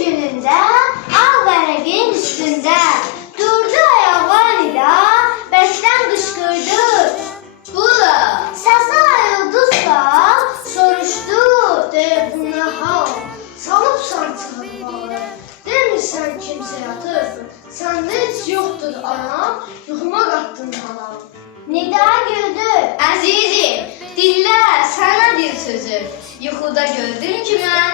Gününde al vərəqin üstünde durdu ayağı ile beşten kışkırdı. Bula. Sesi ayıldıysa soruştu. De bu ne hal? Salıbsan çığırmalı. Demirsən kimsə yatırsın. Səndə heç yoxdur anam. Yuxuma qatdın halam. Nida güldü. Əzizim, dinlə sənə bir sözüm. Yuxuda gördüm ki vacibəm.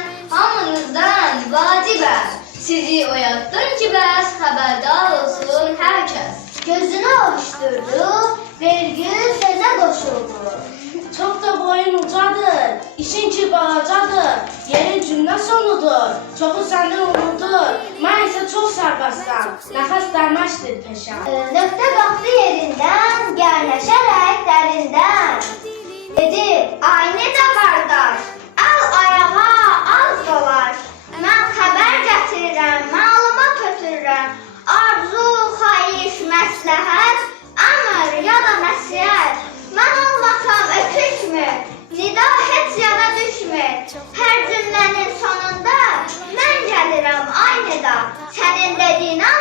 Sizi oyatdım ki bəs xəbərdar olsun hər kəs. Gözünü ovuşturdu. Vergül söze koşuldu. Çox da boyun ucadır. İşin ki balacadır. Yeni cümlə sonudur. Çoxu səndən umudur. Mən isə çox sərbəstəm. Nəfəs dərməşdir peşəm. Ee, Nökte kalktı yerinden, yerleşerek derinden. Dedi, Hər cümlənin sonunda mən gəlirəm aynı da. Sənin dediyin anda